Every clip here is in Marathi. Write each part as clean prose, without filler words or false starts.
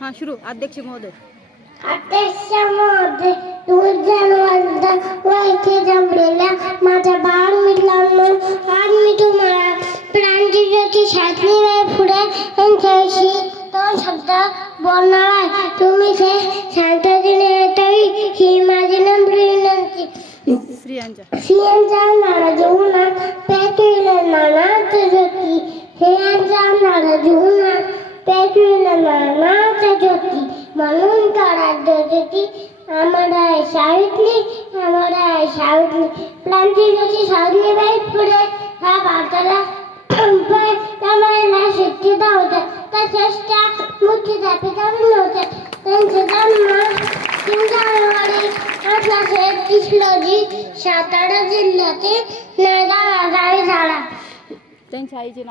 हाँ शुरू अध्यक्ष महोदय अध्यक्ष महोदय इथे जमलेल्या माझ्या बाळ मित्रांनो आज मी तुम्हाला प्रांजली शास्त्रीबाई फुले यांच्याविषयी 2 शब्द बोलणार आहे. तुम्ही ते शांततेने ऐकावी ही माझी नम्र विनंती. स्त्रियांच्या नाना जीवनात पेटविलं नानाचं ज्योती स्त्रियांच्या नाना जीवनात पेटविलं नानाचं ज्योती म्हणून काढा ज्योती आम्हाला सावित्री क्रांतिज्योती सावित्रीबाई फुले ह्या भारताला त्यामुळे शिक्षिता होत्या. तसेच त्या मुख्य पिता होत्या. त्यांचा जन्म 3 जानेवारी 1831 रोजी सातारा जिल्ह्यातील नायगाव या गावी झाला. त्यांच्या आईचे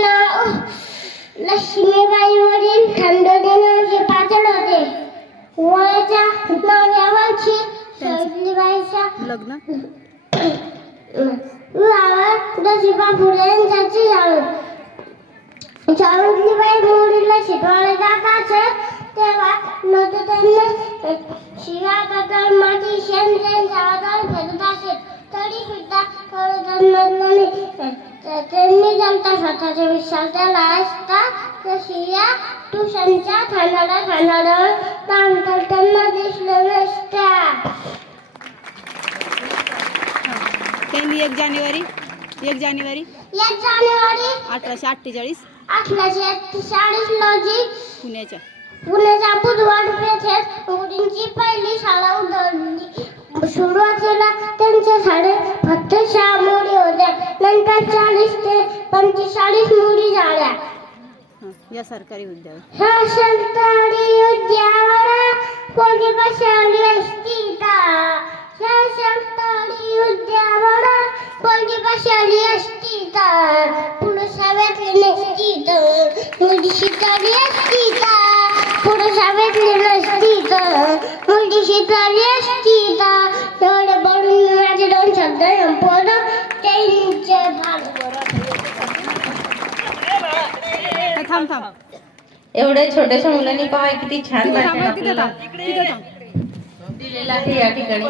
नाव लक्ष्मीबाई वडील खंडोजी नावाचे पाटील होते. वयाच्या 9व्या वर्षी सावित्रीबाईंच्या लग्न विवाह दशिबा फुले यांच्याशी झालं. सावित्रीबाई मुलीला शिकवले जात असत तेव्हा नव्हते त्यांना शिव्या ककर माती शेण करत असेल तरी सुद्धा त्यांनी जनता स्वतःचा विश्वास दिला असता तर शिव्या ट्युशनच्या खानाडावर नंतर त्यांना दिसल्या नसत्या. त्यांनी 1 जानेवारी 1848 रोजी पुण्याच्या बुधवार पेठेत मुलींची पहिली शाळा उघडली. सुरुवातीला त्यांच्या शाळेत फक्त 6 मुली होत्या. नंतर 40 ते 45 मुली झाल्या. या सरकारी उद्यावर सरकारी उद्यावर कोणी बसवली असती का? सरकारी उद्यावर कोणी बसवली असती का? पुरुषावेतली नसती तर मुली शिकली असती का? पुरुषावेतली नसती तर मुली शिकली असती का? एवढे बोलून माझे 2 शब्द संपवलं. त्यांचे थांब एवढ्या छोट्याशा मुलांनी पहा किती छान भाषण आपल्याला दिलेलं आहे या ठिकाणी.